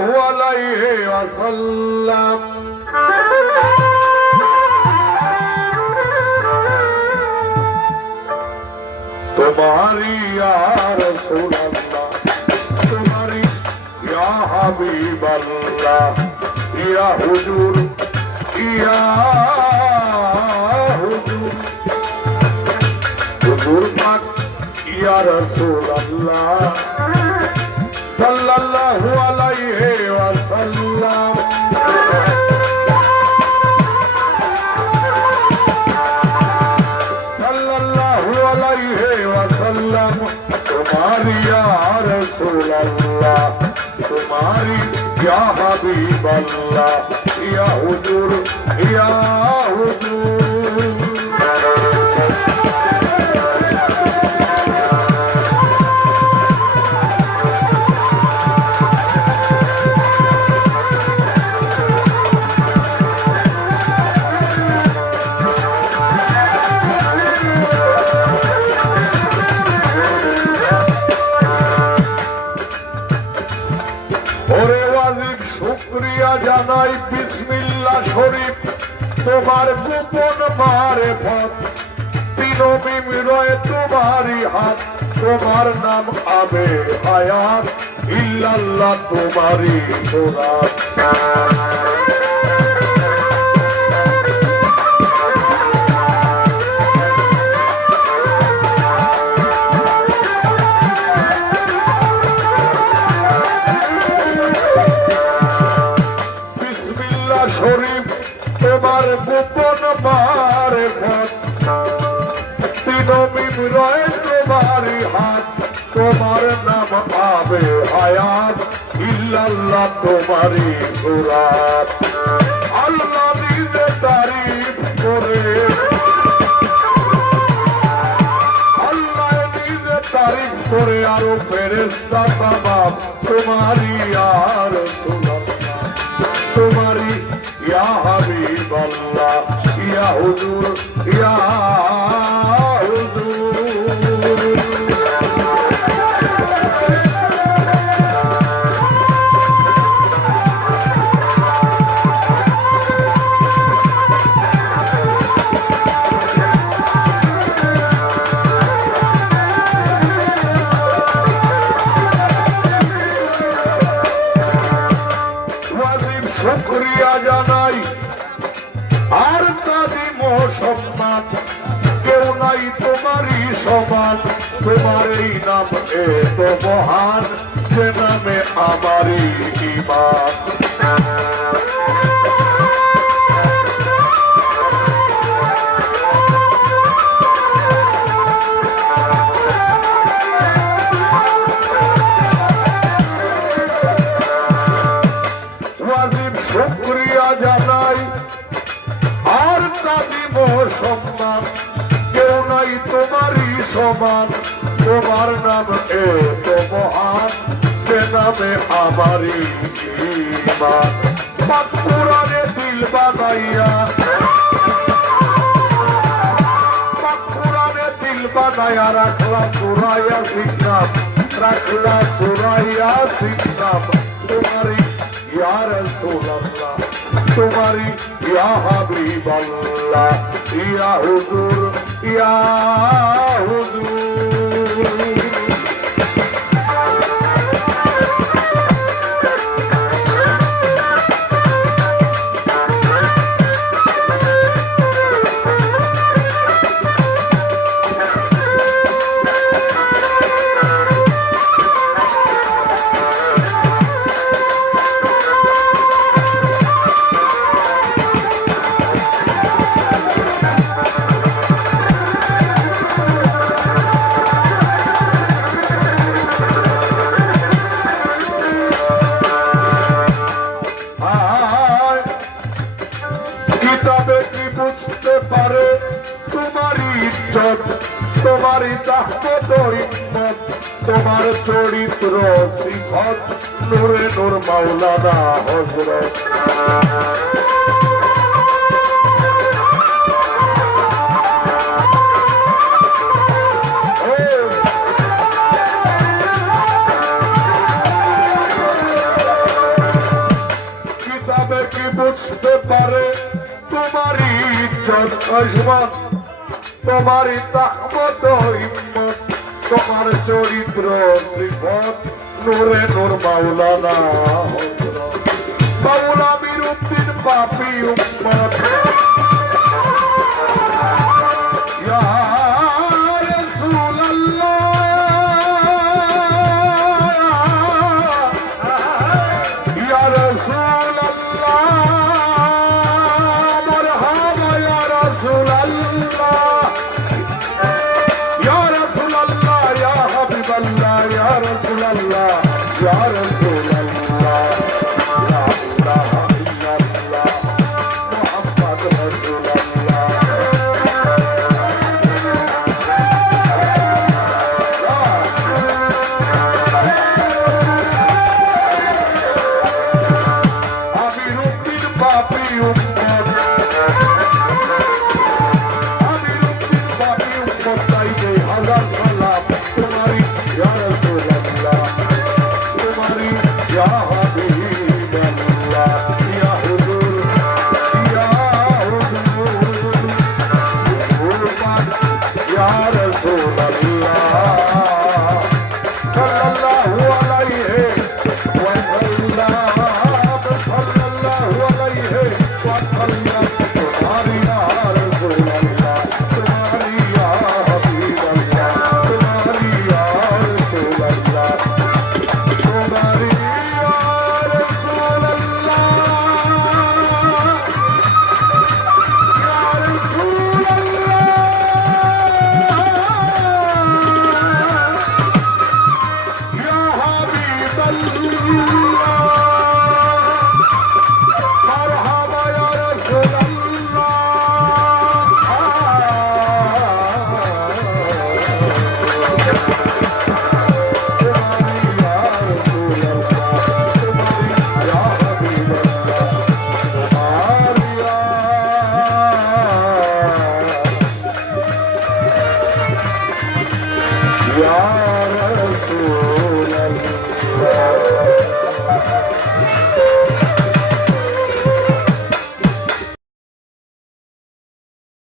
সাল্লাল্লাহু আলাইহি ওয়াসাল্লাম तुम्हारी या रसूल अल्लाह तुम्हारी या हबीब अल्लाह या हुजूर हुजूर पाक या रसूल अल्लाह सल्लल्लाहु अलैहि वसल्लम तुम्हारी या रसूल अल्लाह तुम्हारी या हबीब अल्लाह या हुजूर या हुजूर শুকরিয়া জানাই বিসমিল্লাহ শরীফ তোমার গোপন মারেফত তিনমিম রয়ে তোমারই হাত তোমার নাম আবে হায়াত ইল্লাল্লাহ তোমারই সুরাত শরীফ তোমার গোপন মারেফত তিনমিম রয়ে তোমারই হাত তোমার নাম আবে হায়াত ইল্লাল্লাহ তোমারই সুরাত আল্লাহ নিজে তারিফ করে আল্লাহ নিজে তারিফ করে আরো ফেরেশতা তামাম তোমারই আর तुम्हारी या हबीब अल्लाह या हुजूर या हुजूर শুকরিয়া জানাই আর তাজিম সম্মান কেউ নাই তোমারই সমান তোমার এই নাম এত মহান যে নামে আমারই ঈমান শুকরিয়া জানাই আর তাজিম সম্মান কেউ নাই তোমারই সমান তোমার নাম এত মহান যে নামে আমারই ঈমান পাক কুরআনে দিল বানাইয়া পাক কুরআনে দিল বানাইয়া রাখলা সূরা ইয়াসিন নাম রাখলা সূরা ইয়াসিন নাম তোমারই या रसूल अल्लाह तुम्हारी या हबीब अल्लाह या हुजूर या हुजूर বুঝতে পারে তোমারই ইজ্জত তোমারই তাহমত ইজ্জত তোমার চরিত্র সিফত নূরে নূর মাওলানা হযরত বুঝতে পারে তোমারই ইজ্জত আসমান, তোমারই তাকমত হিম্মত, তোমার চরিত্র সিফত, নূরে নূর মাওলানা হযরত মাওলা আমিরউদ্দিন পাপী উম্মত। ইয়া তোমারি ইয়া রাসূলুল্লাহ, তোমারি ইয়া